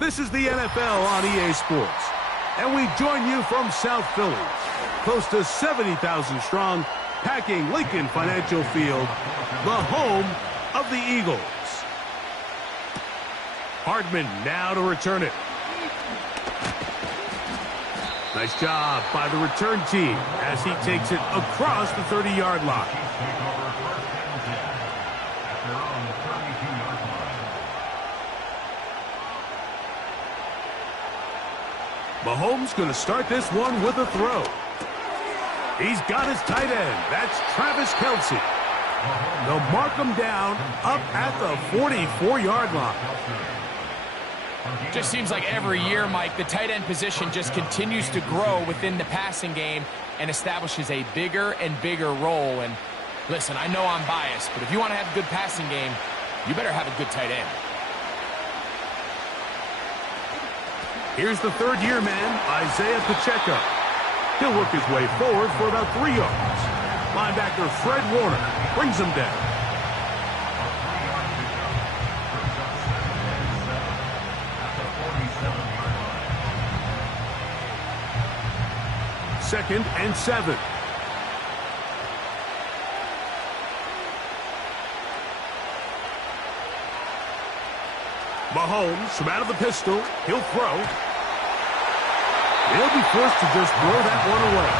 This is the NFL on EA Sports, and we join you from South Philly, close to 70,000 strong, packing Lincoln Financial Field, the home of the Eagles. Hardman now to return it. Nice job by the return team as he takes it across the 30-yard line. Mahomes going to start this one with a throw. He's got his tight end. That's Travis Kelce. They'll mark him down up at the 44-yard line. Just seems like every year, Mike, the tight end position just continues to grow within the passing game and establishes a bigger and bigger role. And listen, I know I'm biased, but if you want to have a good passing game, you better have a good tight end. Here's the third-year man, Isaiah Pacheco. He'll work his way forward for about 3 yards. Linebacker Fred Warner brings him down. Second and 7. Mahomes from out of the pistol. He'll throw. He'll be forced to just throw that one away.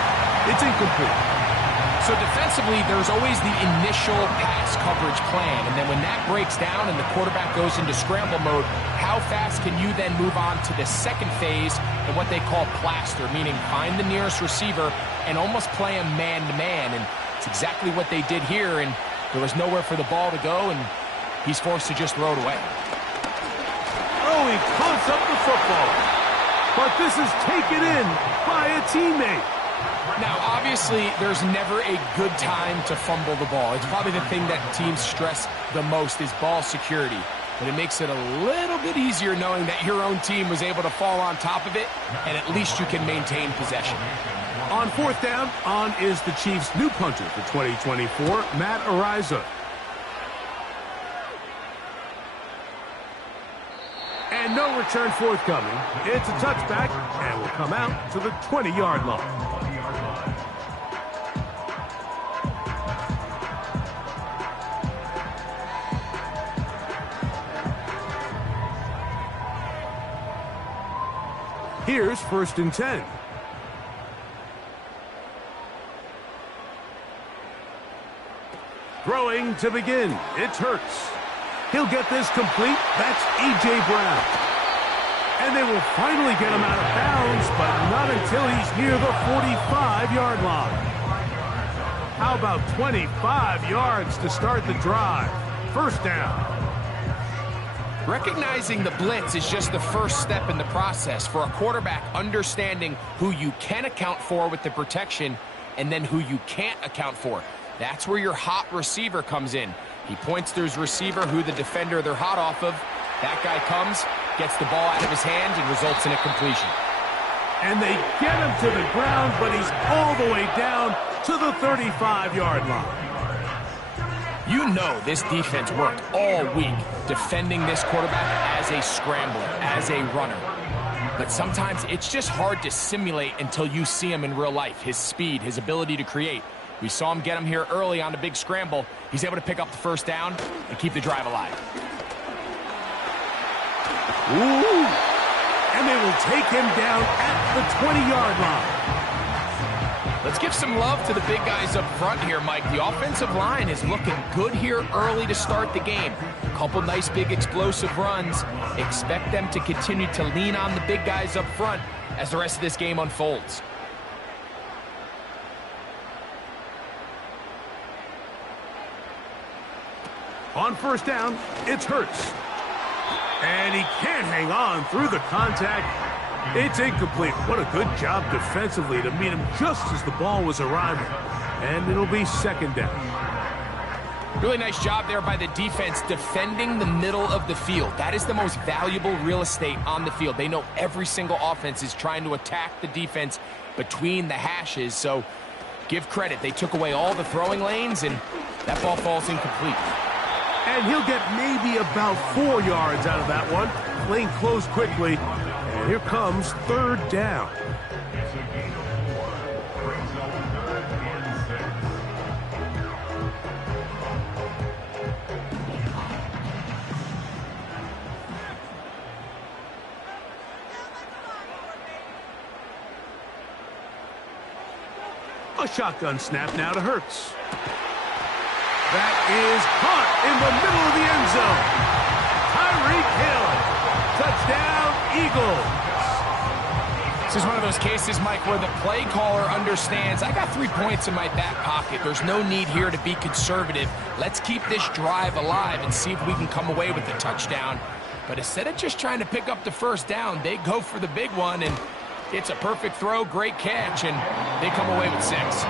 It's incomplete. So defensively, there's always the initial pass coverage plan. And then when that breaks down and the quarterback goes into scramble mode, how fast can you then move on to the second phase and what they call plaster, meaning find the nearest receiver and almost play him man-to-man. And it's exactly what they did here. And there was nowhere for the ball to go, and he's forced to just throw it away. Oh, he pumps up the football. But this is taken in by a teammate. Now, obviously, there's never a good time to fumble the ball. It's probably the thing that teams stress the most is ball security. But it makes it a little bit easier knowing that your own team was able to fall on top of it, and at least you can maintain possession. On fourth down, on is the Chiefs' new punter for 2024, Matt Araiza. And no return forthcoming. It's a touchback, and will come out to the 20-yard line. Here's first and 10. Throwing to begin. It's Hurts. He'll get this complete. That's A.J. Brown. And they will finally get him out of bounds, but not until he's near the 45-yard line. How about 25 yards to start the drive? First down. Recognizing the blitz is just the first step in the process for a quarterback understanding who you can account for with the protection and then who you can't account for. That's where your hot receiver comes in. He points to his receiver who the defender they're hot off of. That guy comes, gets the ball out of his hand, and results in a completion. And they get him to the ground, but he's all the way down to the 35-yard line. You know this defense worked all week defending this quarterback as a scrambler, as a runner. But sometimes it's just hard to simulate until you see him in real life, his speed, his ability to create. We saw him get him here early on the big scramble. He's able to pick up the first down and keep the drive alive. Ooh! And they will take him down at the 20-yard line. Let's give some love to the big guys up front here, Mike. The offensive line is looking good here early to start the game. A couple nice big explosive runs. Expect them to continue to lean on the big guys up front as the rest of this game unfolds. On first down, it's Hurts. And he can't hang on through the contact. It's incomplete. What a good job defensively to meet him just as the ball was arriving. And it'll be second down. Really nice job there by the defense defending the middle of the field. That is the most valuable real estate on the field. They know every single offense is trying to attack the defense between the hashes, so give credit. They took away all the throwing lanes, and that ball falls incomplete. And he'll get maybe about 4 yards out of that one. Lane closed quickly, and here comes third down. A shotgun snap now to Hurts. That is caught in the middle of the end zone. Tyreek Hill. Touchdown, Eagles. This is one of those cases, Mike, where the play caller understands, I got 3 points in my back pocket. There's no need here to be conservative. Let's keep this drive alive and see if we can come away with the touchdown. But instead of just trying to pick up the first down, they go for the big one, and it's a perfect throw, great catch, and they come away with 6.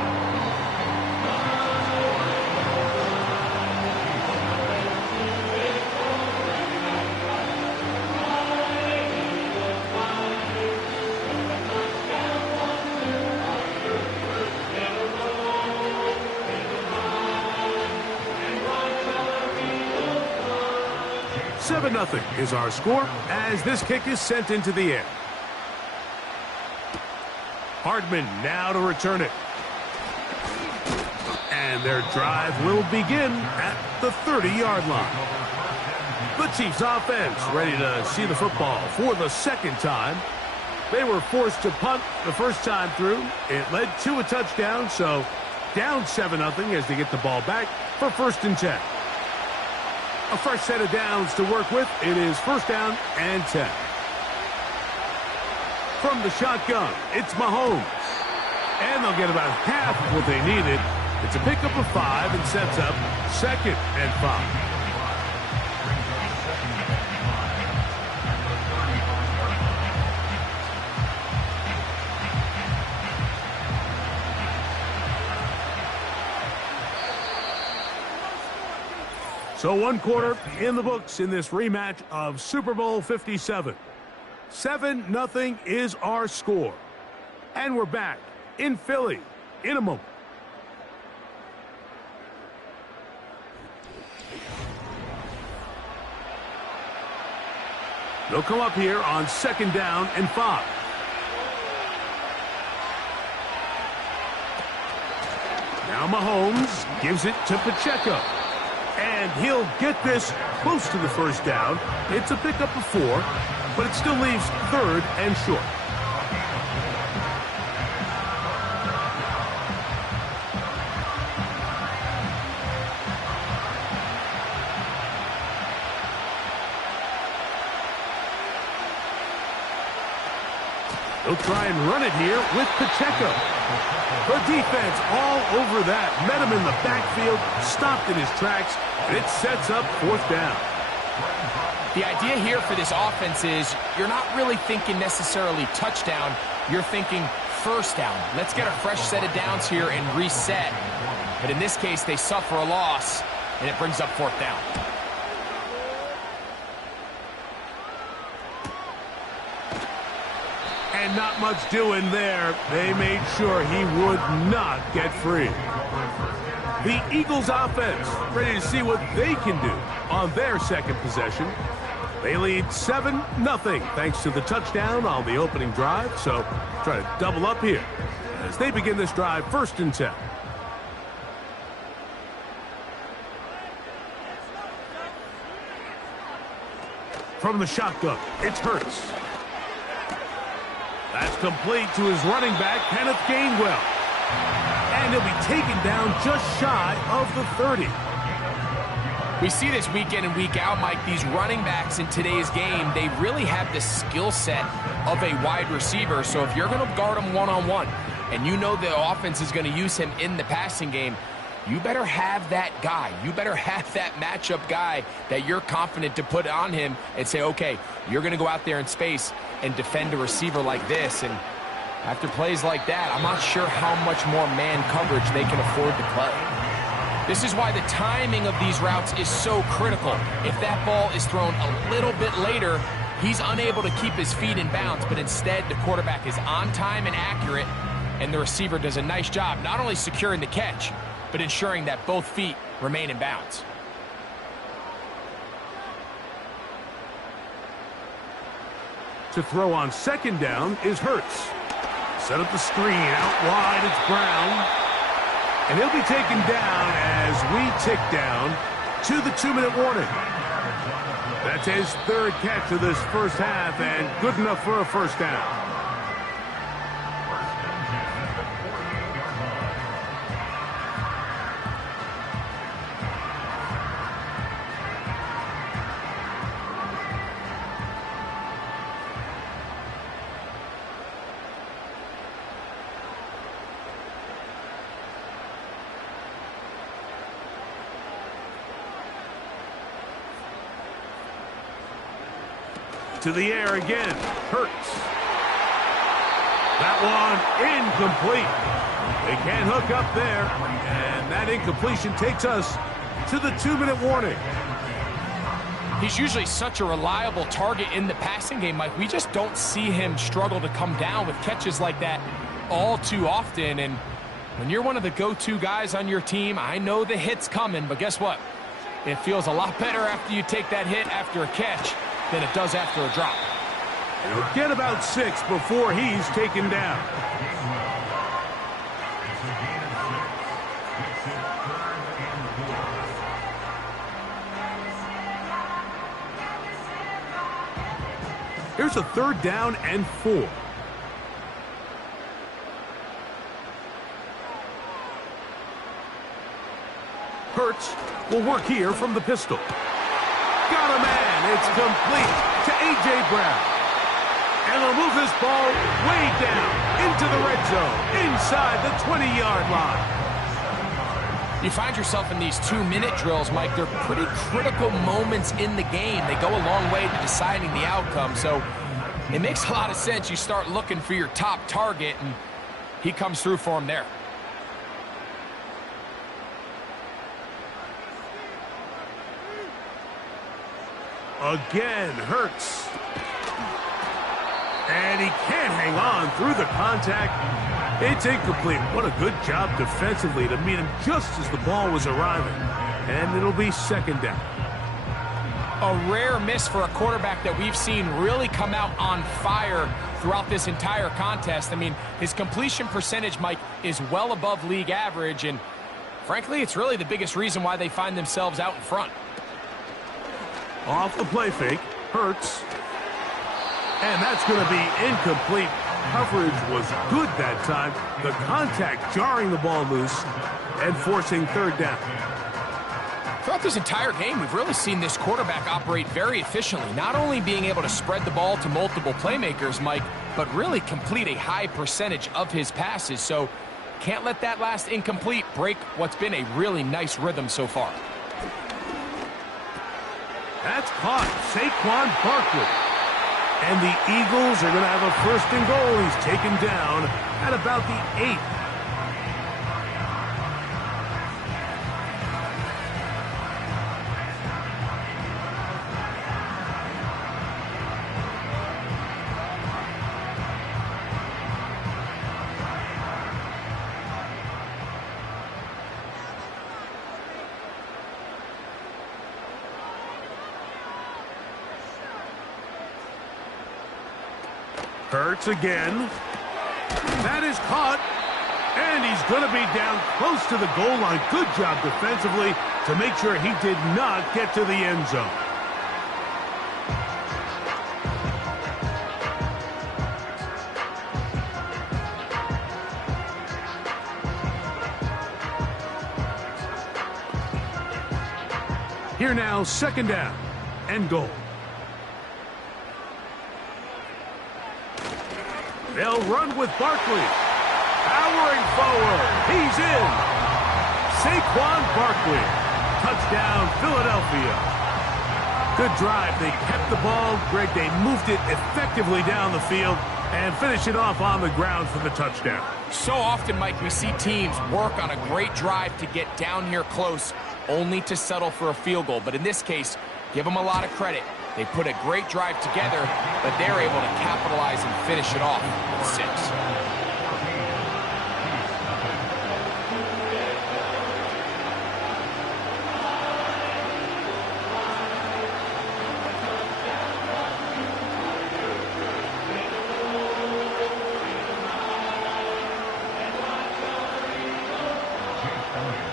Seven 0 is our score as this kick is sent into the air. Hardman now to return it. And their drive will begin at the 30-yard line. The Chiefs offense ready to see the football for the second time. They were forced to punt the first time through. It led to a touchdown, so down 7 0 as they get the ball back for 1st and 10. A fresh set of downs to work with. It is 1st down and 10. From the shotgun, it's Mahomes. And they'll get about half of what they needed. It's a pickup of 5 and sets up 2nd and 5. So 1 quarter in the books in this rematch of Super Bowl 57. 7 0 is our score. And we're back in Philly in a moment. They'll come up here on 2nd down and 5. Now Mahomes gives it to Pacheco. And he'll get this close to the 1st down. It's a pickup of 4, but it still leaves 3rd and short. They'll try and run it here with Pacheco. The defense all over that. Met him in the backfield, stopped in his tracks, and it sets up 4th down. The idea here for this offense is you're not really thinking necessarily touchdown. You're thinking 1st down. Let's get a fresh set of downs here and reset. But in this case, they suffer a loss, and it brings up 4th down. And not much doing there. They made sure he would not get free. The Eagles offense ready to see what they can do on their 2nd possession. They lead 7 0 thanks to the touchdown on the opening drive. So try to double up here as they begin this drive 1st and 10. From the shotgun, it's Hurts. That's complete to his running back, Kenneth Gainwell. And he'll be taken down just shy of the 30. We see this week in and week out, Mike. These running backs in today's game, they really have the skill set of a wide receiver. So if you're going to guard him one-on-one, and you know the offense is going to use him in the passing game, you better have that guy. You better have that matchup guy that you're confident to put on him and say, okay, you're going to go out there in space and defend a receiver like this. And after plays like that, I'm not sure how much more man coverage they can afford to play. This is why the timing of these routes is so critical. If that ball is thrown a little bit later, he's unable to keep his feet in bounds, but instead the quarterback is on time and accurate, and the receiver does a nice job not only securing the catch, but ensuring that both feet remain in bounds. To throw on second down is Hurts. Set up the screen, out wide, it's Brown. And he'll be taken down as we tick down to the 2-minute warning. That's his third catch of this first half, and good enough for a first down. To the air again, Hurts. That one incomplete. They can't hook up there, and that incompletion takes us to the 2-minute warning. He's usually such a reliable target in the passing game, Mike. We just don't see him struggle to come down with catches like that all too often. And when you're one of the go-to guys on your team, I know the hit's coming, but guess what? It feels a lot better after you take that hit after a catch than it does after a drop. He'll get about 6 before he's taken down. Here's a 3rd down and 4. Hurts will work here from the pistol. Got a man. It's complete to A.J. Brown. And they'll move this ball way down into the red zone, inside the 20-yard line. You find yourself in these 2-minute drills, Mike. They're pretty critical moments in the game. They go a long way to deciding the outcome. So it makes a lot of sense. You start looking for your top target, and he comes through for him there. Again, Hurts. And he can't hang on through the contact. It's incomplete. What a good job defensively to meet him just as the ball was arriving. And it'll be 2nd down. A rare miss for a quarterback that we've seen really come out on fire throughout this entire contest. I mean, his completion percentage, Mike, is well above league average. And frankly, it's really the biggest reason why they find themselves out in front. Off the play fake, Hurts. And that's going to be incomplete. Coverage was good that time. The contact jarring the ball loose and forcing 3rd down. Throughout this entire game, we've really seen this quarterback operate very efficiently, not only being able to spread the ball to multiple playmakers, Mike, but really complete a high percentage of his passes. So can't let that last incomplete break what's been a really nice rhythm so far. That's caught. Saquon Barkley. And the Eagles are going to have a 1st and goal. He's taken down at about the 8. Hurts again. That is caught. And he's going to be down close to the goal line. Good job defensively to make sure he did not get to the end zone. Here now, 2nd down and goal. They'll run with Barkley. Powering forward. He's in. Saquon Barkley. Touchdown, Philadelphia. Good drive. They kept the ball. Greg, they moved it effectively down the field and finished it off on the ground for the touchdown. So often, Mike, we see teams work on a great drive to get down here close, only to settle for a field goal. But in this case, give them a lot of credit. They put a great drive together, but they're able to capitalize and finish it off with 6.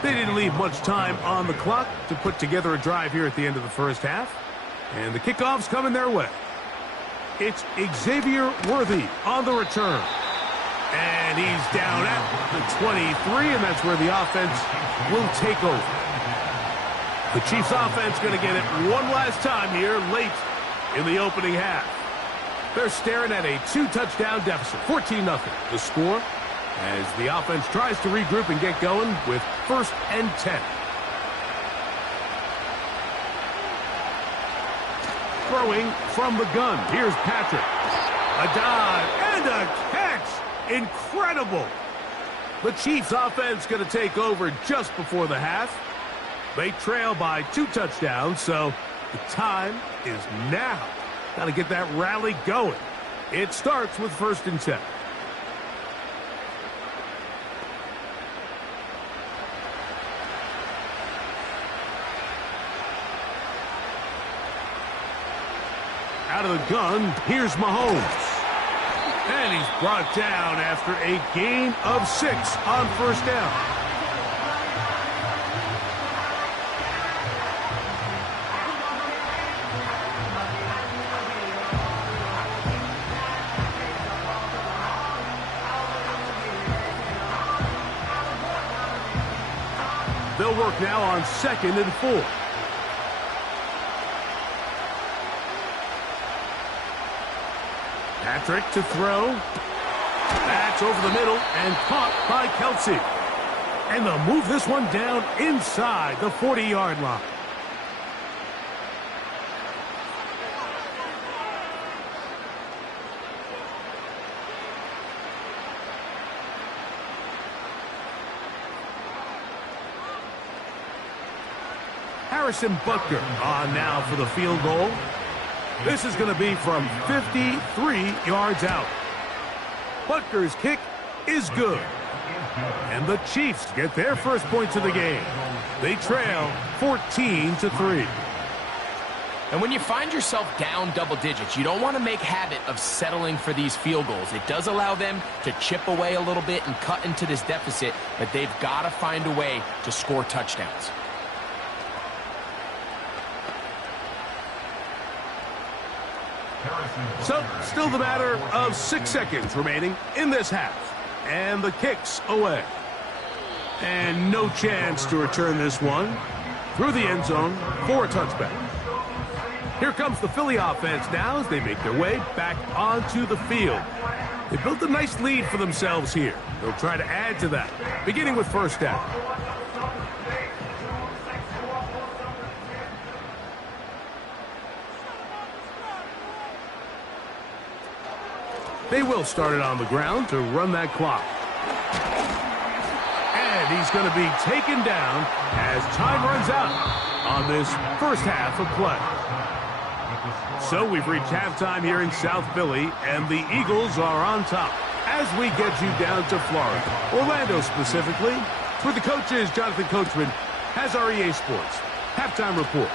They didn't leave much time on the clock to put together a drive here at the end of the first half. And the kickoff's coming their way. It's Xavier Worthy on the return. And he's down at the 23, and that's where the offense will take over. The Chiefs offense going to get it one last time here late in the opening half. They're staring at a 2-touchdown deficit, 14-0. The score as the offense tries to regroup and get going with 1st and 10. Throwing from the gun. Here's Patrick. A dive and a catch. Incredible. The Chiefs offense going to take over just before the half. They trail by 2 touchdowns, so the time is now. Got to get that rally going. It starts with 1st and 10. Out of the gun, here's Mahomes. And he's brought down after a gain of 6 on 1st down. They'll work now on 2nd and 4. Patrick to throw. That's over the middle and caught by Kelsey. And they'll move this one down inside the 40-yard line. Harrison Butker on now for the field goal. This is going to be from 53 yards out. Butker's kick is good. And the Chiefs get their first points of the game. They trail 14-3. And when you find yourself down double digits, you don't want to make habit of settling for these field goals. It does allow them to chip away a little bit and cut into this deficit, but they've got to find a way to score touchdowns. So, still the matter of 6 seconds remaining in this half. And the kick's away. And no chance to return this one through the end zone for a touchback. Here comes the Philly offense now as they make their way back onto the field. They built a nice lead for themselves here. They'll try to add to that, beginning with 1st down. They will start it on the ground to run that clock. And he's going to be taken down as time runs out on this first half of play. So we've reached halftime here in South Philly, and the Eagles are on top as we get you down to Florida, Orlando specifically, where the coaches, Jonathan Coachman, has our EA Sports halftime report.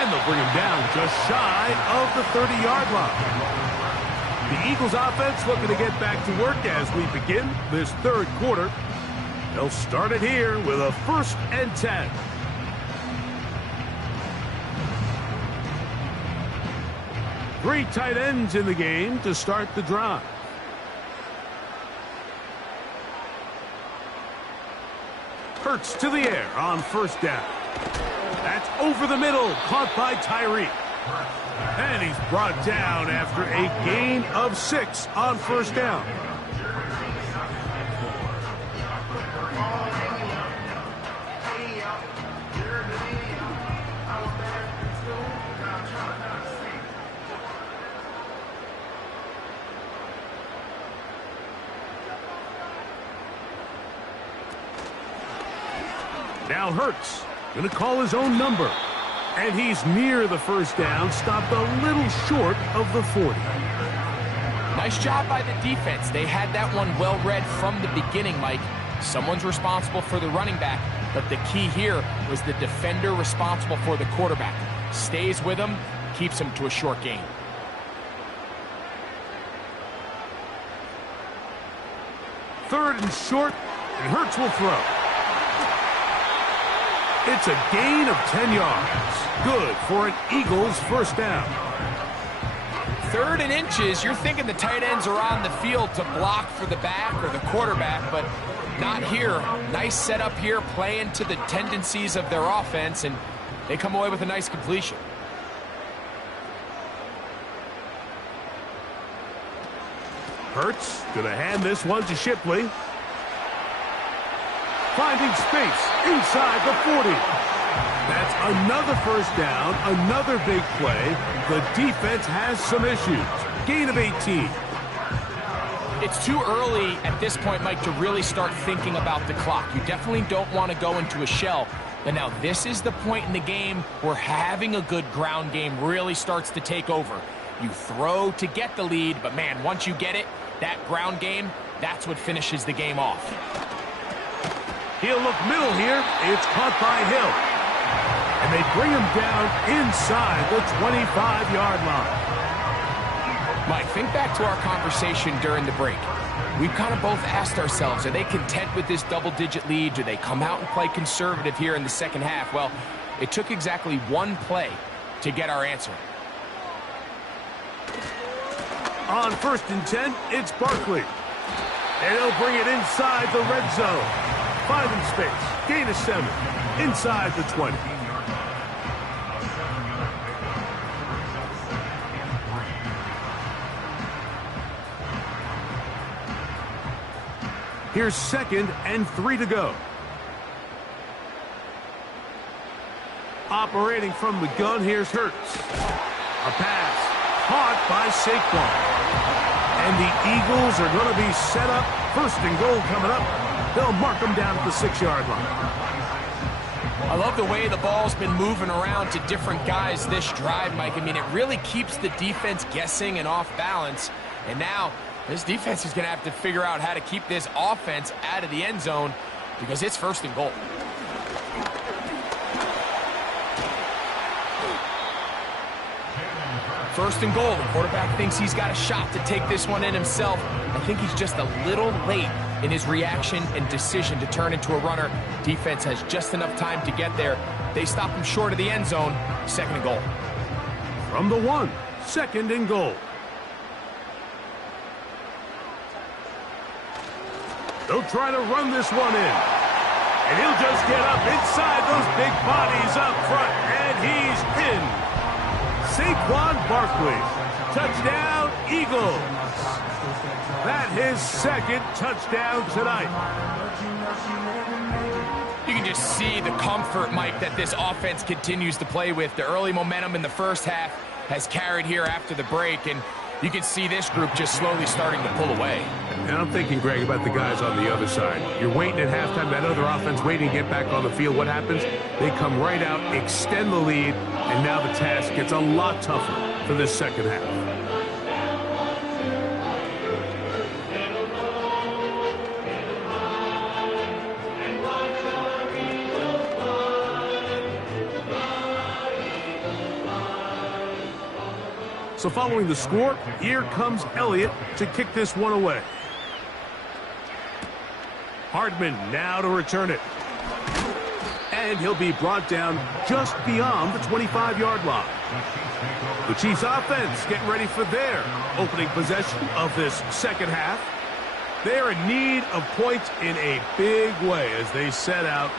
And they'll bring him down just shy of the 30-yard line. The Eagles offense looking to get back to work as we begin this 3rd quarter. They'll start it here with a 1st and 10. Three tight ends in the game to start the drive. Hurts to the air on 1st down. That's over the middle, caught by Tyreek. And he's brought down after a gain of 6 on 1st down. Now Hurts going to call his own number. And he's near the first down, stopped a little short of the 40. Nice job by the defense. They had that one well read from the beginning, Mike. Someone's responsible for the running back, but the key here was the defender responsible for the quarterback. Stays with him, keeps him to a short gain. Third and short, and Hurts will throw. It's a gain of 10 yards. Good for an Eagles first down. 3rd and inches, you're thinking the tight ends are on the field to block for the back or the quarterback, but not here. Nice setup here, playing to the tendencies of their offense, and they come away with a nice completion. Hurts going to hand this one to Shipley. Finding space inside the 40. That's another first down, another big play. The defense has some issues. Gain of 18. It's too early at this point, Mike, to really start thinking about the clock. You definitely don't want to go into a shell. But now this is the point in the game where having a good ground game really starts to take over. You throw to get the lead, but man, once you get it, that ground game, that's what finishes the game off. He'll look middle here. It's caught by Hill. And they bring him down inside the 25-yard line. Mike, think back to our conversation during the break. We've kind of both asked ourselves, are they content with this double-digit lead? Do they come out and play conservative here in the second half? Well, it took exactly one play to get our answer. On 1st and 10, it's Barkley. And he'll bring it inside the red zone. Finding space. Gain of 7. Inside the 20. Here's 2nd and 3 to go. Operating from the gun, here's Hurts. A pass caught by Saquon. And the Eagles are going to be set up. 1st and goal coming up. They'll mark them down at the 6-yard line. I love the way the ball's been moving around to different guys this drive, Mike. I mean, it really keeps the defense guessing and off balance. And now this defense is going to have to figure out how to keep this offense out of the end zone because it's 1st and goal. First and goal. The quarterback thinks he's got a shot to take this one in himself. I think he's just a little late in his reaction and decision to turn into a runner. Defense has just enough time to get there. They stop him short of the end zone. 2nd and goal. From the 1, 2nd and goal. They'll try to run this one in. And he'll just get up inside those big bodies up front. And he's in. Saquon Barkley. Touchdown, Eagles. That his 2nd touchdown tonight. You can just see the comfort, Mike, that this offense continues to play with. The early momentum in the first half has carried here after the break, and you can see this group just slowly starting to pull away. And I'm thinking, Greg, about the guys on the other side. You're waiting at halftime, that other offense waiting to get back on the field. What happens? They come right out, extend the lead, and now the task gets a lot tougher for this second half. So following the score, here comes Elliott to kick this one away. Hardman now to return it. And he'll be brought down just beyond the 25-yard line. The Chiefs offense getting ready for their opening possession of this second half. They're in need of points in a big way as they set out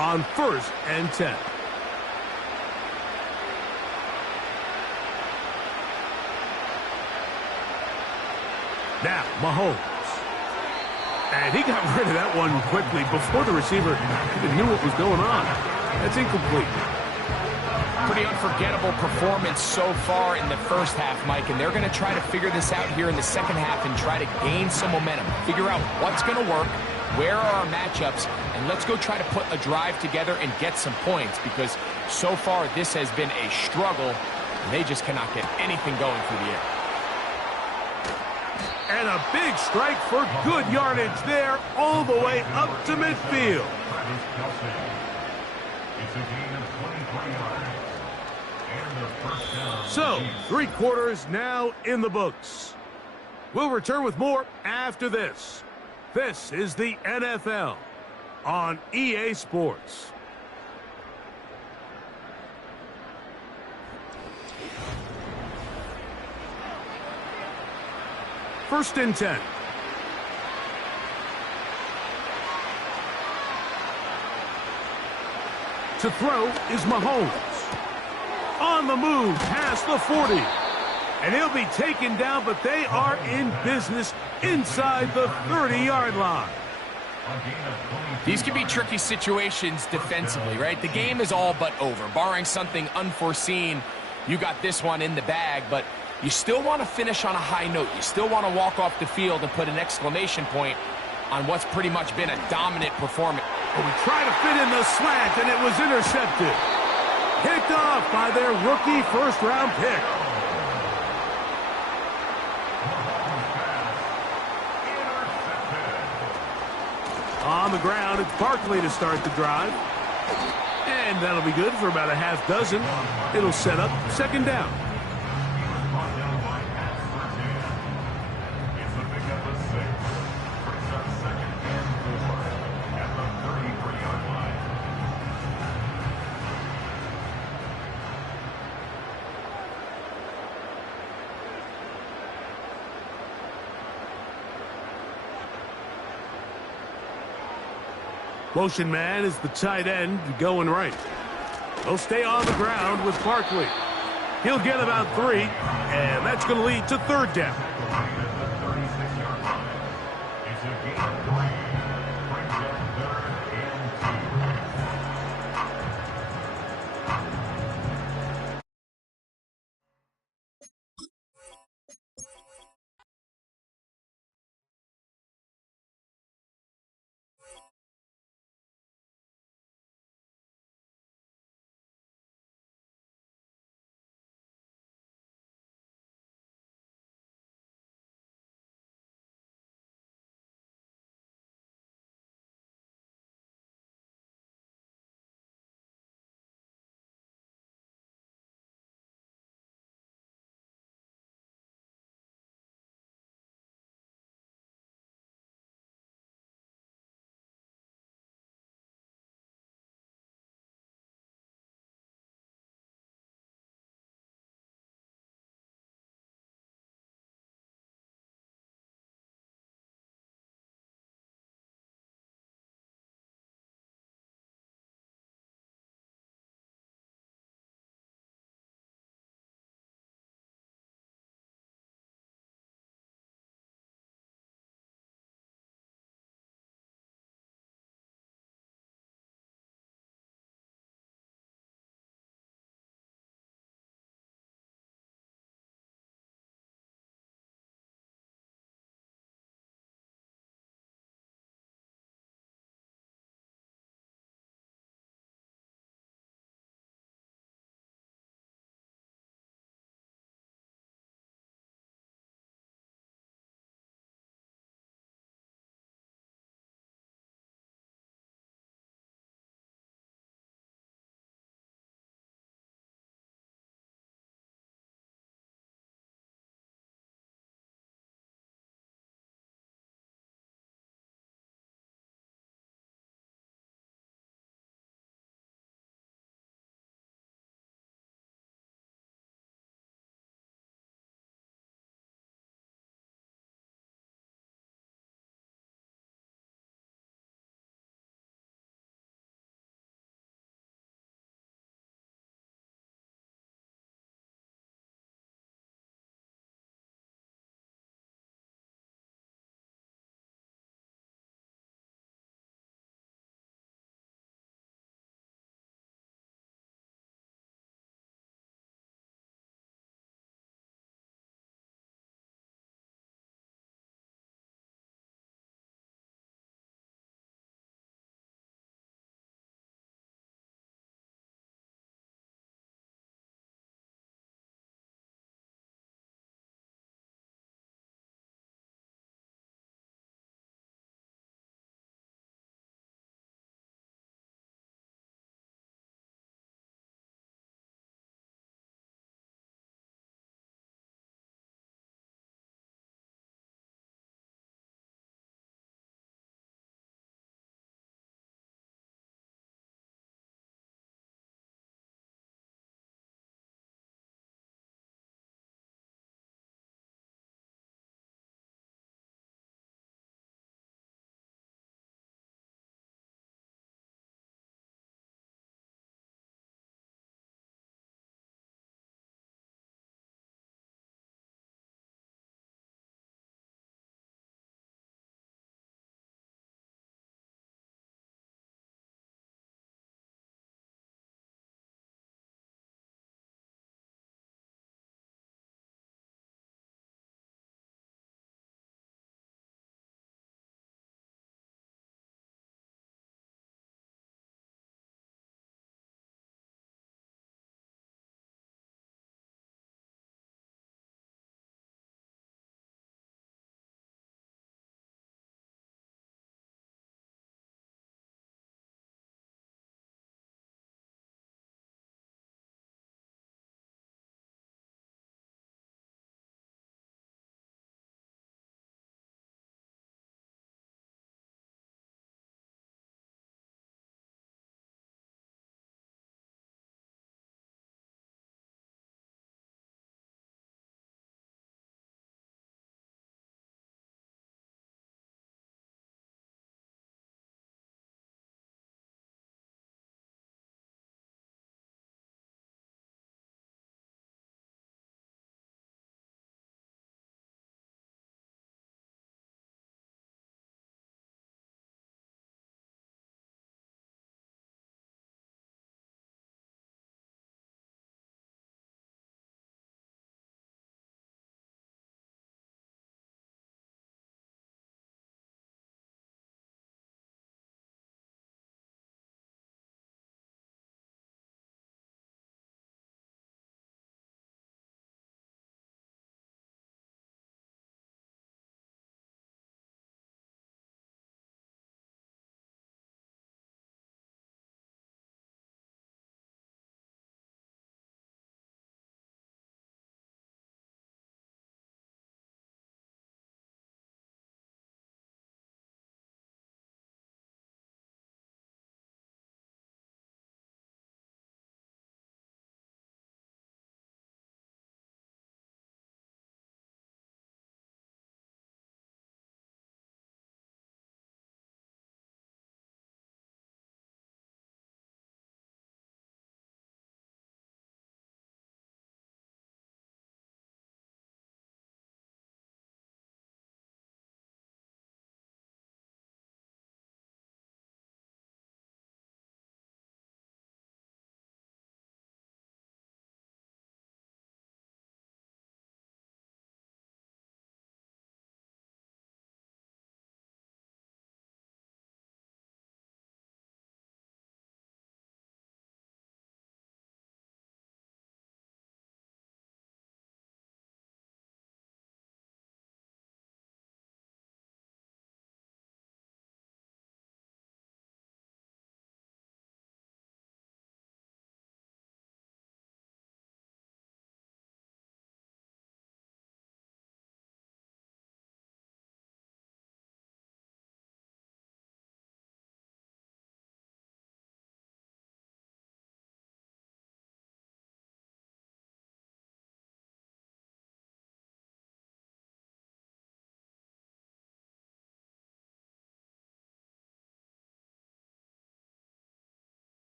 on 1st and 10. Now, Mahomes. And he got rid of that one quickly before the receiver even knew what was going on. That's incomplete. Pretty unforgettable performance so far in the first half, Mike, and they're going to try to figure this out here in the second half and try to gain some momentum, figure out what's going to work, where are our matchups, and let's go try to put a drive together and get some points, because so far this has been a struggle, and they just cannot get anything going through the air. And a big strike for good yardage there, all the way up to midfield. So, 3 quarters now in the books. We'll return with more after this. This is the NFL on EA Sports. First and 10. To throw is Mahomes. On the move past the 40. And he'll be taken down, but they are in business inside the 30-yard line. These can be tricky situations defensively, right? The game is all but over. Barring something unforeseen, you got this one in the bag, but you still want to finish on a high note. You still want to walk off the field and put an exclamation point on what's pretty much been a dominant performance. And we try to fit in the slant, and it was intercepted. Picked off by their rookie first-round pick. On the ground, it's Barkley to start the drive. And that'll be good for about a half dozen. It'll set up second down. Motion man is the tight end going right. They'll stay on the ground with Barkley. He'll get about 3, and that's going to lead to third down.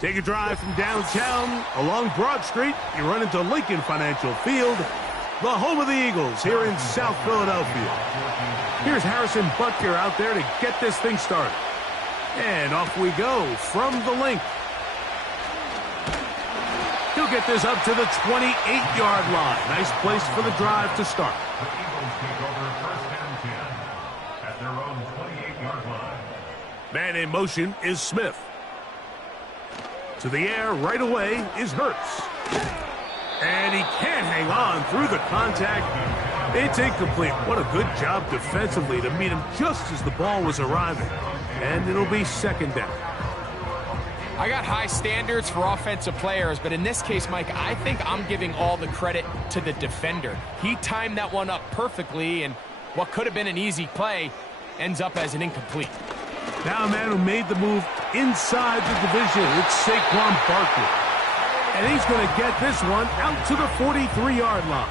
Take a drive from downtown along Broad Street. You run into Lincoln Financial Field, the home of the Eagles here in South Philadelphia. Here's Harrison Butker out there to get this thing started. And off we go from the link. He'll get this up to the 28-yard line. Nice place for the drive to start. The Eagles take over first and 10 at their own 28-yard line. Man in motion is Smith. To the air right away is Hurts. And he can't hang on through the contact. It's incomplete. What a good job defensively to meet him just as the ball was arriving. And it'll be second down. I got high standards for offensive players, but in this case, Mike, I think I'm giving all the credit to the defender. He timed that one up perfectly, and what could have been an easy play ends up as an incomplete. Now a man who made the move inside the division, it's Saquon Barkley. And he's going to get this one out to the 43-yard line.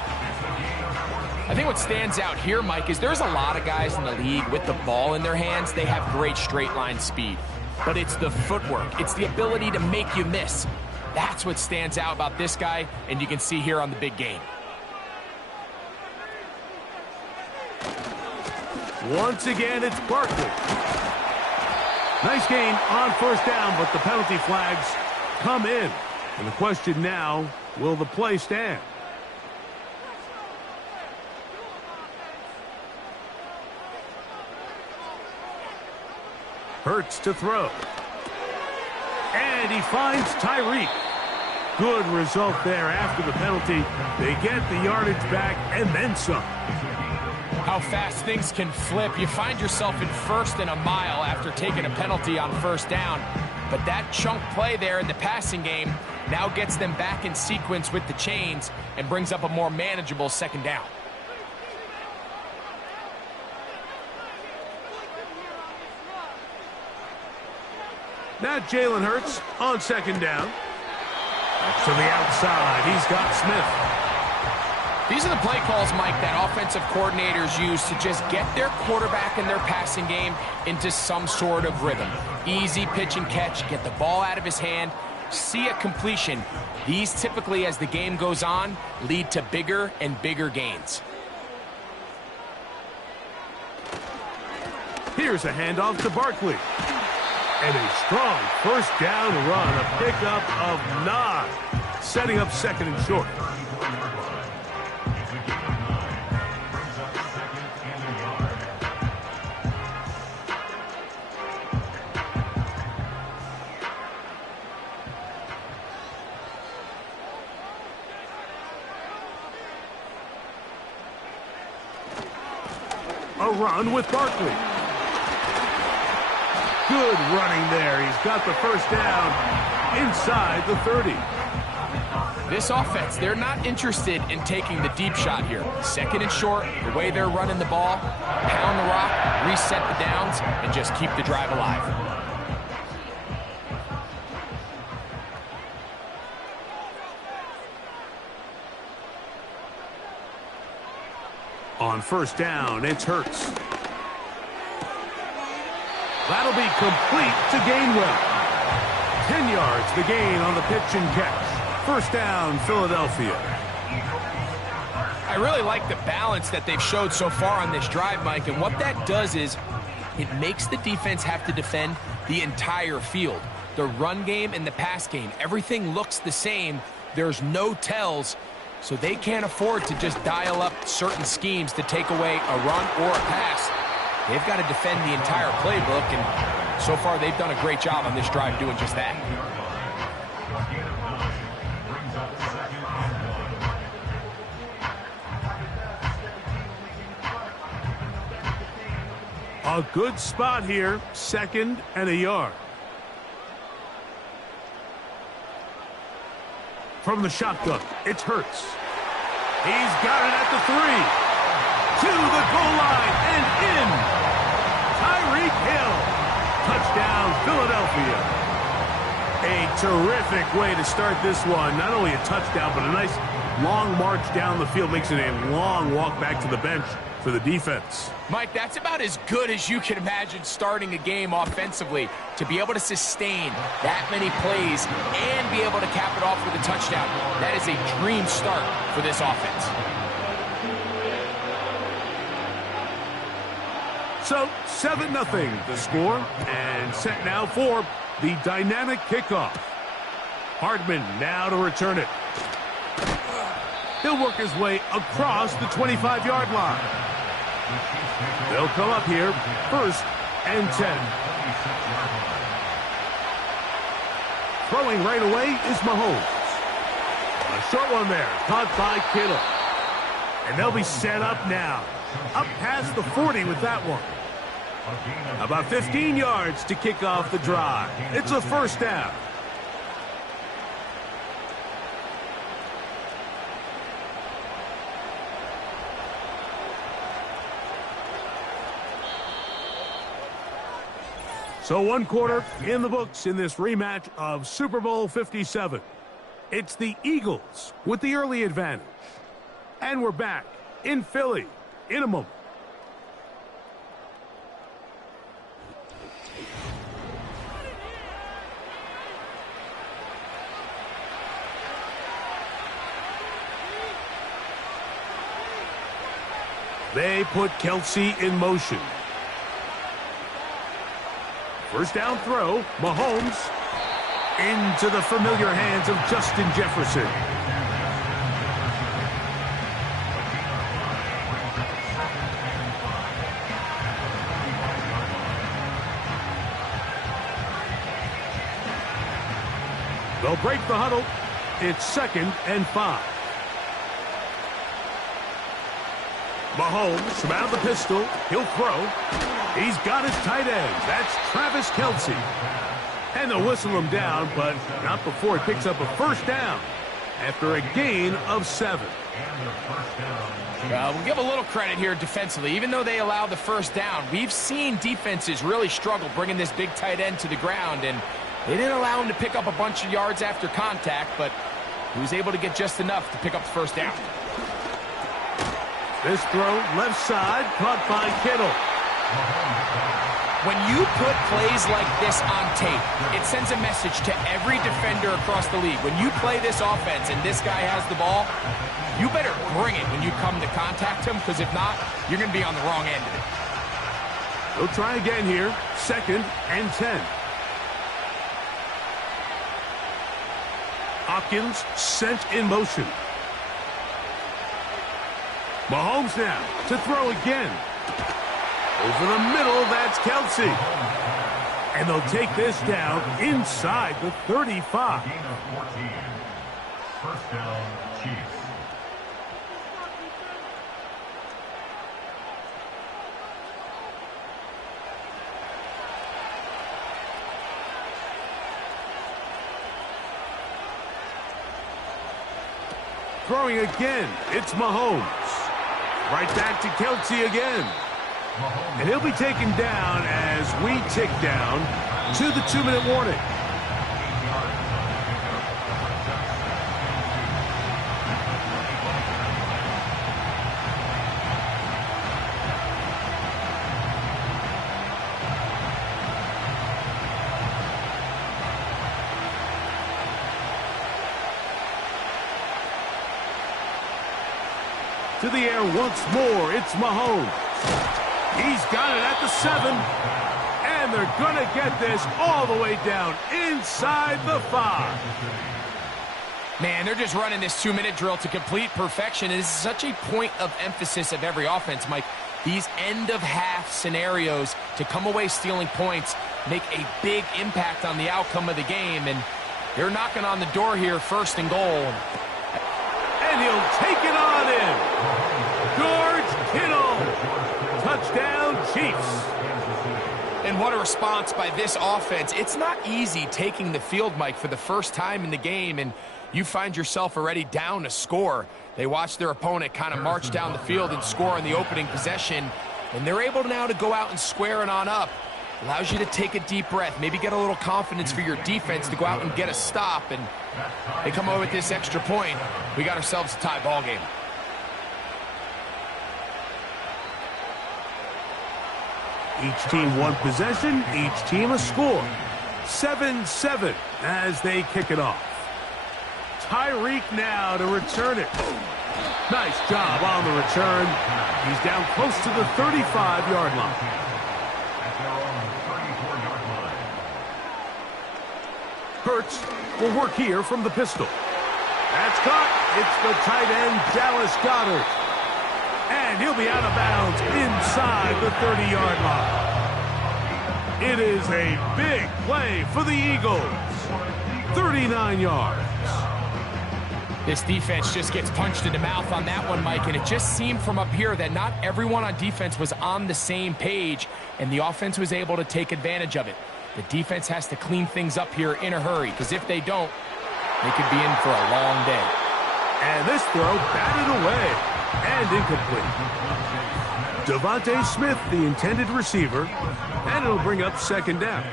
I think what stands out here, Mike, is there's a lot of guys in the league with the ball in their hands. They have great straight line speed. But it's the footwork. It's the ability to make you miss. That's what stands out about this guy, and you can see here on the big game. Once again, it's Barkley. Nice gain on first down, but the penalty flags come in. And the question now, will the play stand? Hurts to throw. And he finds Tyreek. Good result there after the penalty. They get the yardage back and then some. How fast things can flip. You find yourself in first and a mile after taking a penalty on first down. But that chunk play there in the passing game now gets them back in sequence with the chains and brings up a more manageable second down. Now Jalen Hurts on second down. To the outside, he's got Smith. These are the play calls, Mike, that offensive coordinators use to just get their quarterback and their passing game into some sort of rhythm. Easy pitch and catch, get the ball out of his hand, see a completion. These typically, as the game goes on, lead to bigger and bigger gains. Here's a handoff to Barkley. And a strong first down run, a pickup of 9, setting up second and short. A run with Barkley. Good running there. He's got the first down inside the 30. This offense, they're not interested in taking the deep shot here. Second and short, the way they're running the ball, pound the rock, reset the downs, and just keep the drive alive. On first down, it's Hurts. That'll be complete to Gainwell. 10 yards the gain on the pitch and catch. First down, Philadelphia. I really like the balance that they've showed so far on this drive, Mike, and what that does is it makes the defense have to defend the entire field. The run game and the pass game, everything looks the same. There's no tells, so they can't afford to just dial up certain schemes to take away a run or a pass. They've got to defend the entire playbook, and so far they've done a great job on this drive doing just that. A good spot here, second and a yard. From the shotgun, it's Hurts. He's got it at the 3. To the goal line and in. Tyreek Hill. Touchdown, Philadelphia. A terrific way to start this one. Not only a touchdown, but a nice long march down the field. Makes it a long walk back to the bench for the defense. Mike, that's about as good as you can imagine starting a game offensively. To be able to sustain that many plays and be able to cap it off with a touchdown, that is a dream start for this offense. So, 7-0 the score, and set now for the dynamic kickoff. Hardman now to return it. He'll work his way across the 25-yard line. They'll come up here, 1st and 10. Throwing right away is Mahomes. A short one there, caught by Kittle. And they'll be set up now. Up past the 40 with that one. About 15 yards to kick off the drive. It's a 1st down. So 1 quarter in the books in this rematch of Super Bowl 57. It's the Eagles with the early advantage. And we're back in Philly in a moment. They put Kelce in motion. 1st down throw, Mahomes into the familiar hands of Justin Jefferson. They'll break the huddle. It's 2nd and 5. Mahomes from out of the pistol. He'll throw. He's got his tight end. That's Travis Kelce. And they'll whistle him down, but not before he picks up a 1st down after a gain of 7. We'll give a little credit here defensively. Even though they allow the 1st down, we've seen defenses really struggle bringing this big tight end to the ground, and they didn't allow him to pick up a bunch of yards after contact, but he was able to get just enough to pick up the 1st down. This throw left side, caught by Kittle. When you put plays like this on tape, it sends a message to every defender across the league. When you play this offense and this guy has the ball, you better bring it when you come to contact him, because if not, you're going to be on the wrong end of it. They'll try again here, 2nd and 10. Hopkins sent in motion. Mahomes now to throw again. Over the middle, that's Kelce. And they'll take this down inside the 35. 1st down, Chiefs. Throwing again, it's Mahomes. Right back to Kelce again. And he'll be taken down as we tick down to the 2-minute warning. To the air once more, it's Mahomes. He's got it at the 7. And they're going to get this all the way down inside the 5. Man, they're just running this 2-minute drill to complete perfection. It is such a point of emphasis of every offense, Mike. These end-of-half scenarios to come away stealing points make a big impact on the outcome of the game. And they're knocking on the door here, 1st and goal. And he'll take it on in. George Kittle. Touchdown, Chiefs. And what a response by this offense. It's not easy taking the field, Mike, for the first time in the game, and you find yourself already down a score. They watch their opponent kind of march down the field and score on the opening possession, and they're able now to go out and square it on up. Allows you to take a deep breath, maybe get a little confidence for your defense to go out and get a stop, and they come away with this extra point. We got ourselves a tie ball game. Each team one possession, each team a score. 7-7 as they kick it off. Tyreek now to return it. Nice job on the return. He's down close to the 35-yard line. At their own 34-yard line. Hurts will work here from the pistol. That's caught. It's the tight end, Dallas Goedert. And he'll be out of bounds inside the 30-yard line. It is a big play for the Eagles. 39 yards. This defense just gets punched in the mouth on that one, Mike, and it just seemed from up here that not everyone on defense was on the same page, and the offense was able to take advantage of it. The defense has to clean things up here in a hurry, because if they don't, they could be in for a long day. And this throw batted away and incomplete. Devontae Smith, the intended receiver, and it'll bring up second down.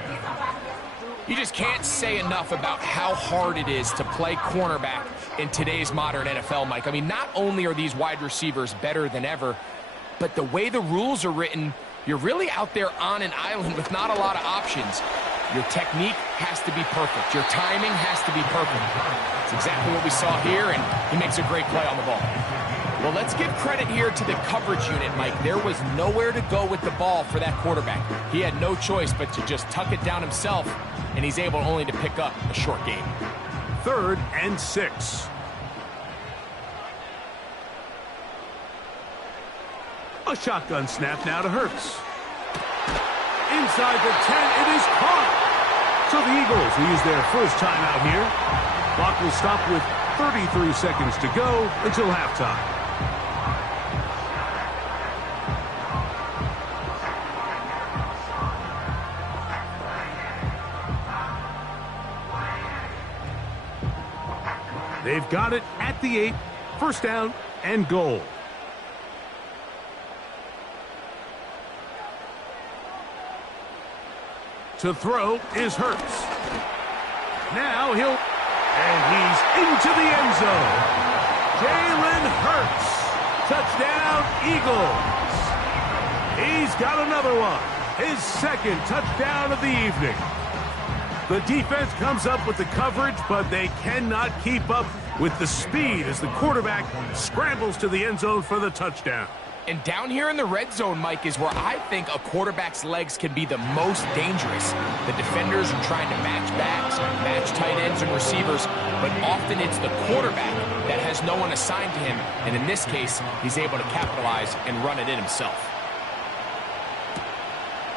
You just can't say enough about how hard it is to play cornerback in today's modern NFL, Mike. I mean, not only are these wide receivers better than ever, but the way the rules are written, you're really out there on an island with not a lot of options. Your technique has to be perfect. Your timing has to be perfect. It's exactly what we saw here, and he makes a great play on the ball. Well, let's give credit here to the coverage unit, Mike. There was nowhere to go with the ball for that quarterback. He had no choice but to just tuck it down himself, and he's able only to pick up a short gain. 3rd and 6. A shotgun snap now to Hurts. Inside the 10, it is caught. So the Eagles will use their first timeout here. Clock will stop with 33 seconds to go until halftime. They've got it at the 8, first down and goal. To throw is Hurts. Now and he's into the end zone. Jalen Hurts. Touchdown, Eagles. He's got another one. His second touchdown of the evening. The defense comes up with the coverage, but they cannot keep up with the speed as the quarterback scrambles to the end zone for the touchdown. And down here in the red zone, Mike, is where I think a quarterback's legs can be the most dangerous. The defenders are trying to match backs, match tight ends and receivers, but often it's the quarterback that has no one assigned to him, and in this case, he's able to capitalize and run it in himself.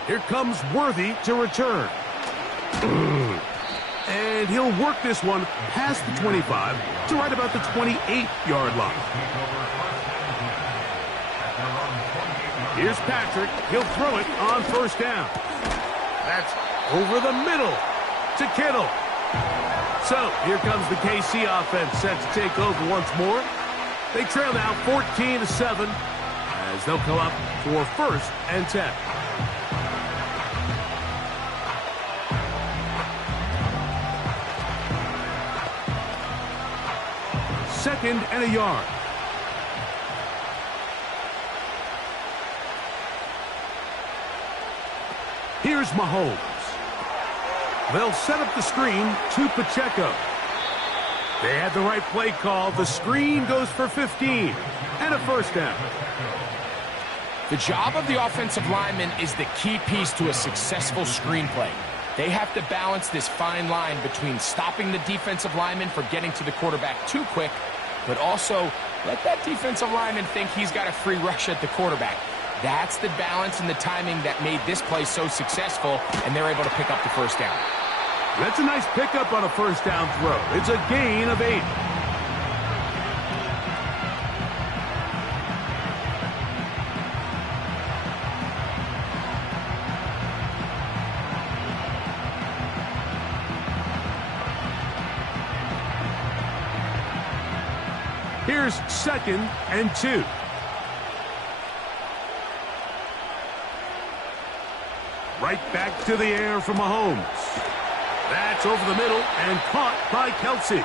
Here comes Worthy to return. And he'll work this one past the 25 to right about the 28-yard line. Here's Patrick. He'll throw it on first down. That's over the middle to Kittle. So here comes the KC offense set to take over once more. They trail now 14-7 as they'll come up for 1st and 10. Second and a yard. Here's Mahomes. They'll set up the screen to Pacheco. They had the right play call. The screen goes for 15 and a first down. The job of the offensive lineman is the key piece to a successful screenplay. They have to balance this fine line between stopping the defensive lineman from getting to the quarterback too quick, but also let that defensive lineman think he's got a free rush at the quarterback. That's the balance and the timing that made this play so successful, and they're able to pick up the first down. That's a nice pickup on a first down throw. It's a gain of 8. Here's 2nd and 2. Right back to the air from Mahomes. That's over the middle and caught by Kelsey.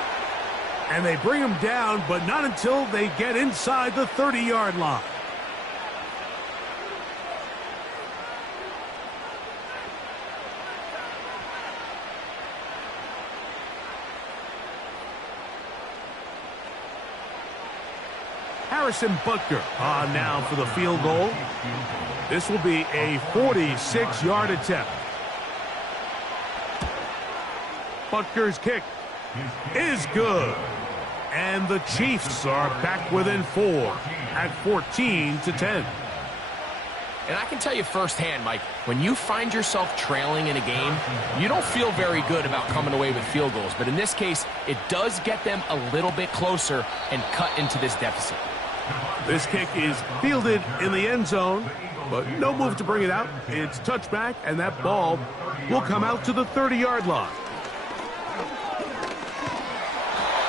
And they bring him down, but not until they get inside the 30-yard line. Harrison Butker on now for the field goal. This will be a 46-yard attempt. Butker's kick is good. And the Chiefs are back within 4 at 14-10. And I can tell you firsthand, Mike, when you find yourself trailing in a game, you don't feel very good about coming away with field goals. But in this case, it does get them a little bit closer and cut into this deficit. This kick is fielded in the end zone, but no move to bring it out. It's touchback, and that ball will come out to the 30-yard line.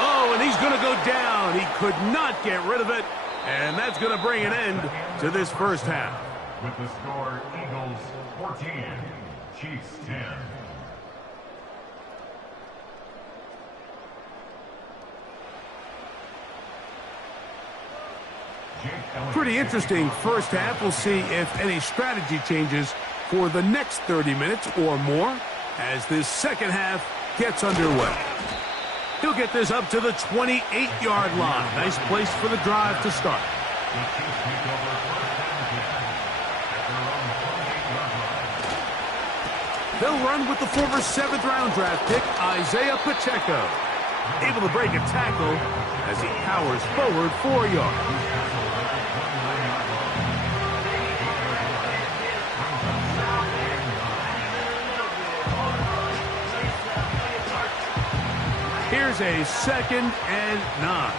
Oh, and he's going to go down. He could not get rid of it, and that's going to bring an end to this first half. With the score, Eagles 14, Chiefs 10. Pretty interesting first half. We'll see if any strategy changes for the next 30 minutes or more as this second half gets underway. He'll get this up to the 28-yard line. Nice place for the drive to start. They'll run with the former 7th-round draft pick, Isaiah Pacheco. Able to break a tackle as he powers forward 4 yards. Here's a 2nd and 9.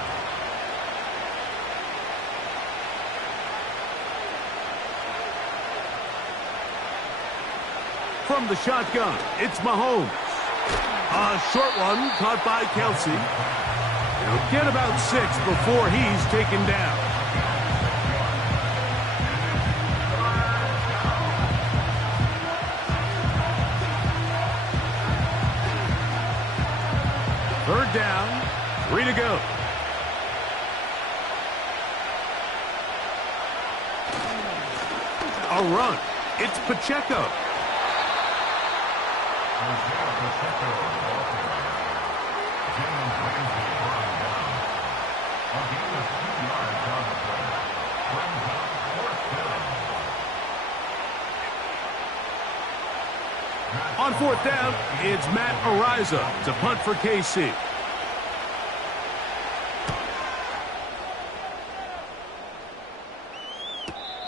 From the shotgun, it's Mahomes. A short one caught by Kelsey. He'll get about 6 before he's taken down. Third down, 3 to go. A run. It's Pacheco. On 4th down, it's Matt Araiza to punt for KC.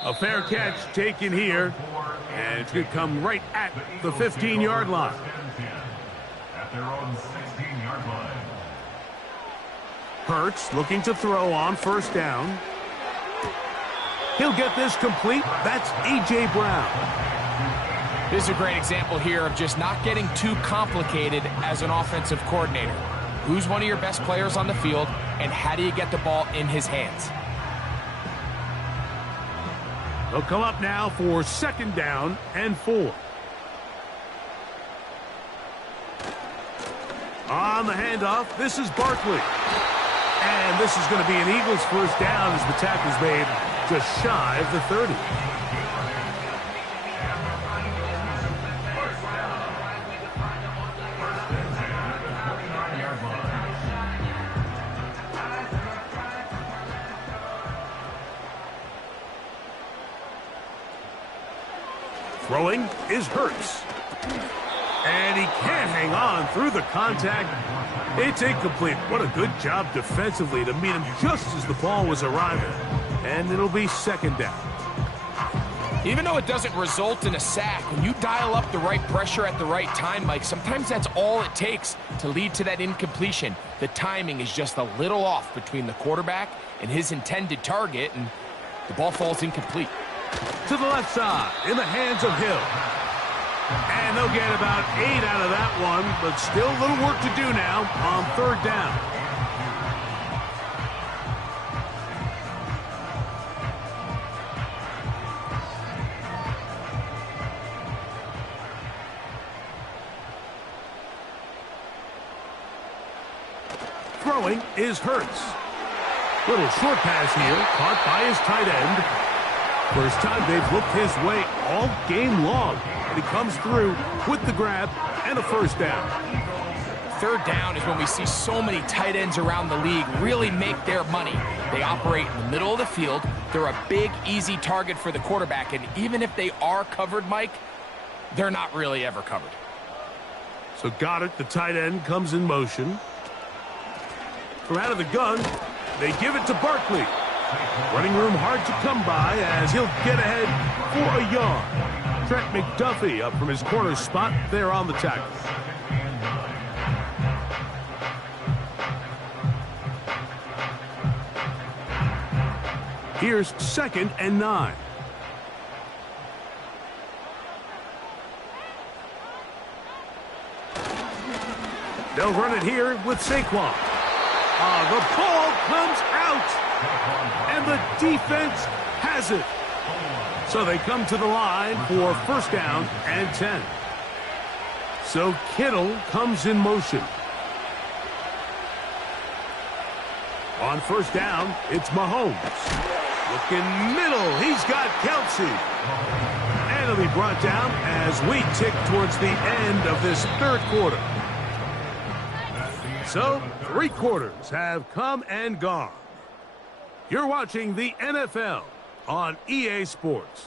A fair catch taken here, and it's going to come right at the 15-yard line. At their own 16-yard line. Hurts looking to throw on 1st down. He'll get this complete. That's A.J. Brown. This is a great example here of just not getting too complicated as an offensive coordinator. Who's one of your best players on the field, and how do you get the ball in his hands? They'll come up now for 2nd down and 4. On the handoff, this is Barkley. And this is going to be an Eagles 1st down as the tackle's made just shy of the 30. Throwing is Hurts. And he can't hang on through the contact. It's incomplete. What a good job defensively to meet him just as the ball was arriving. And it'll be 2nd down. Even though it doesn't result in a sack, when you dial up the right pressure at the right time, Mike, sometimes that's all it takes to lead to that incompletion. The timing is just a little off between the quarterback and his intended target, and the ball falls incomplete. To the left side, in the hands of Hill. And they'll get about 8 out of that one, but still a little work to do now on 3rd down. Throwing is Hurts. Little short pass here, caught by his tight end. First time they've looked his way all game long. And he comes through with the grab and a 1st down. third down is when we see so many tight ends around the league really make their money. They operate in the middle of the field. They're a big, easy target for the quarterback, and even if they are covered, Mike, they're not really ever covered. So Goddard, the tight end, comes in motion. From out of the gun, they give it to Barkley. Running room hard to come by as he'll get ahead for a yard. Trent McDuffie up from his corner spot there on the tackle. Here's 2nd and 9. They'll run it here with Saquon. The ball comes out, and the defense has it. So they come to the line for 1st down and 10. So Kittle comes in motion. On 1st down, it's Mahomes. Looking middle, he's got Kelsey. And he'll be brought down as we tick towards the end of this 3rd quarter. So, 3 quarters have come and gone. You're watching the NFL on EA Sports.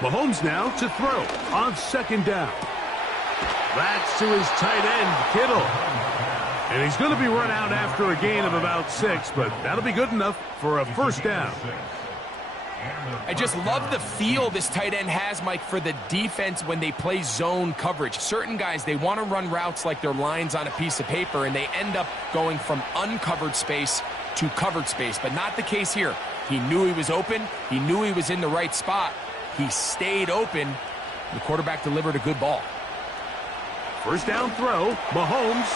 Mahomes now to throw on 2nd down. That's to his tight end, Kittle. And he's going to be run out after a gain of about 6, but that'll be good enough for a 1st down. I just love the feel this tight end has, Mike, for the defense when they play zone coverage. Certain guys, they want to run routes like they're lines on a piece of paper, and they end up going from uncovered space to covered space, but not the case here. He knew he was open. He knew he was in the right spot. He stayed open. The quarterback delivered a good ball. 1st down throw, Mahomes.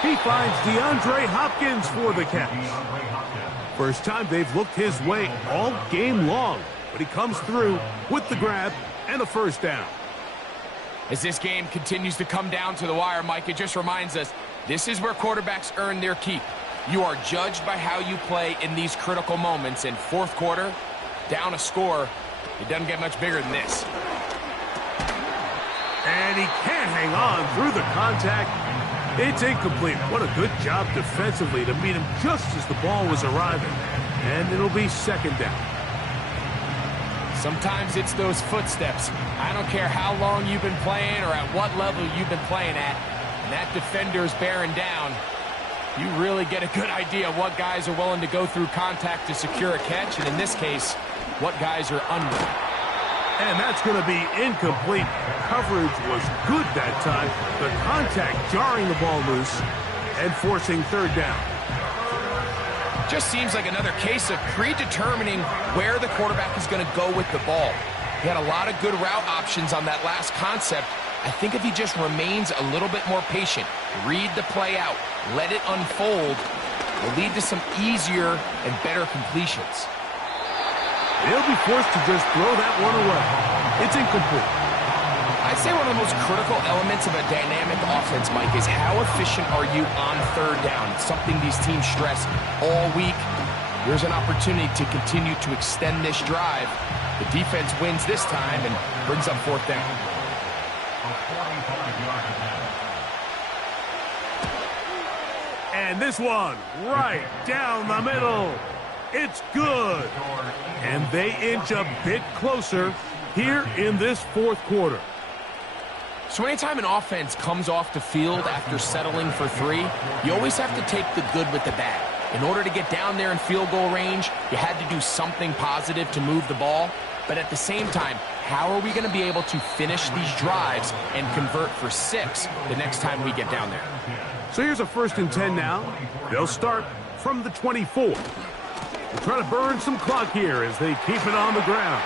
He finds DeAndre Hopkins for the catch. First time they've looked his way all game long, but he comes through with the grab and a 1st down. As this game continues to come down to the wire, Mike, it just reminds us, this is where quarterbacks earn their keep. You are judged by how you play in these critical moments. In 4th quarter, down a score, it doesn't get much bigger than this. And he can't hang on through the contact. It's incomplete. What a good job defensively to meet him just as the ball was arriving. And it'll be 2nd down. Sometimes it's those footsteps. I don't care how long you've been playing or at what level you've been playing at. And that defender's bearing down. You really get a good idea of what guys are willing to go through contact to secure a catch. And in this case, what guys are under. And that's going to be incomplete. Coverage was good that time. The contact jarring the ball loose and forcing 3rd down. Just seems like another case of predetermining where the quarterback is going to go with the ball. He had a lot of good route options on that last concept. I think if he just remains a little bit more patient, read the play out, let it unfold, will lead to some easier and better completions. They'll be forced to just throw that one away. It's incomplete. I'd say one of the most critical elements of a dynamic offense, Mike, is how efficient are you on 3rd down? It's something these teams stress all week. Here's an opportunity to continue to extend this drive. The defense wins this time and brings up 4th down. And this one right down the middle. It's good. And they inch a bit closer here in this 4th quarter. So anytime an offense comes off the field after settling for 3, you always have to take the good with the bad. In order to get down there in field goal range, you had to do something positive to move the ball. But at the same time, how are we going to be able to finish these drives and convert for 6 the next time we get down there? So here's a 1st and 10 now. They'll start from the 24. They're trying to burn some clock here as they keep it on the ground.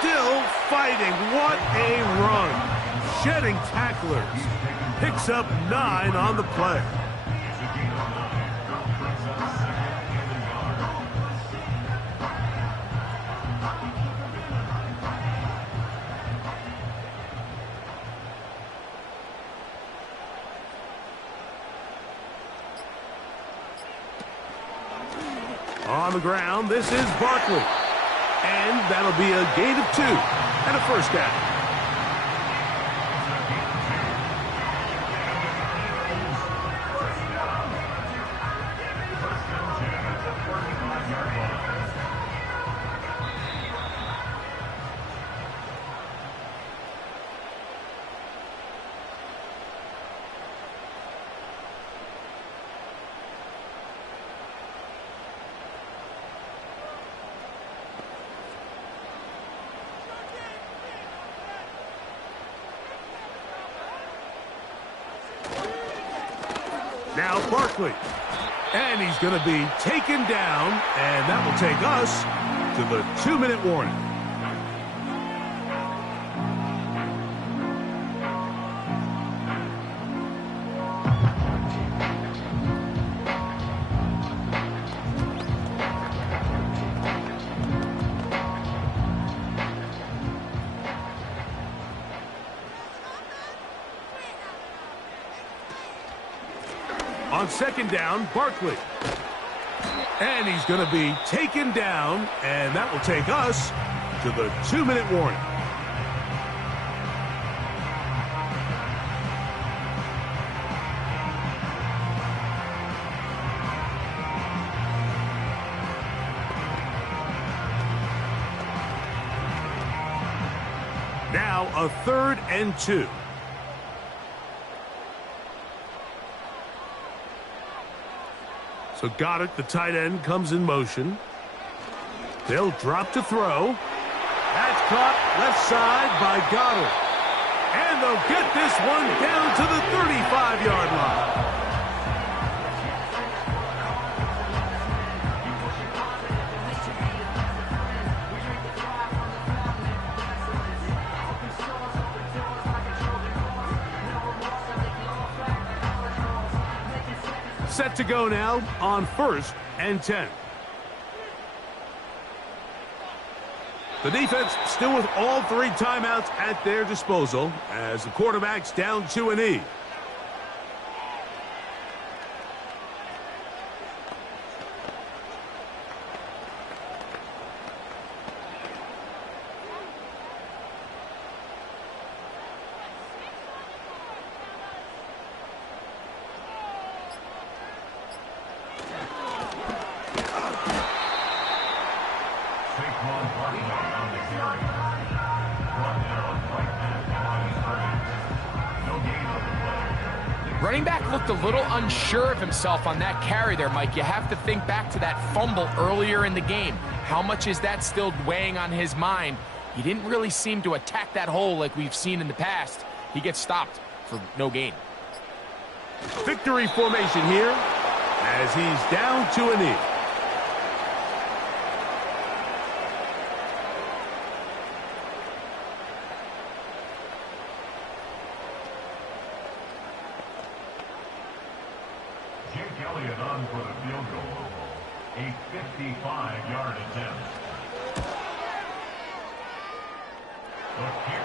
Still fighting. What a run. Shedding tacklers. Picks up 9 on the play. On the ground, this is Barkley. And that'll be a gain of 2 and a first down. Now Barkley. And he's going to be taken down, and that will take us to the 2-minute warning. On second down, Barkley. And he's going to be taken down, and that will take us to the 2-minute warning. Now a 3rd and 2. So Goddard, the tight end, comes in motion. They'll drop to throw. That's caught left side by Goddard. And they'll get this one down to the 35-yard line. Set to go now on 1st and 10. The defense still with all 3 timeouts at their disposal as the quarterback's down to a knee. Running back looked a little unsure of himself on that carry there, Mike. You have to think back to that fumble earlier in the game. How much is that still weighing on his mind? He didn't really seem to attack that hole like we've seen in the past. He gets stopped for no gain. Victory formation here as he's down to a knee. Jake Elliott on for the field goal. A 55-yard attempt. The kick.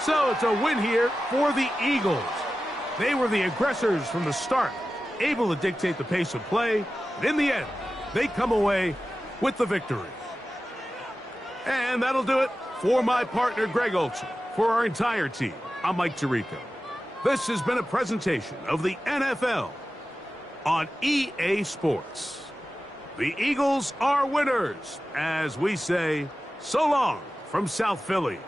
So it's a win here for the Eagles. They were the aggressors from the start, able to dictate the pace of play, and in the end, they come away with the victory. And that'll do it for my partner, Greg Olson. For our entire team, I'm Mike Tirico. This has been a presentation of the NFL on EA Sports. The Eagles are winners, as we say, so long from South Philly.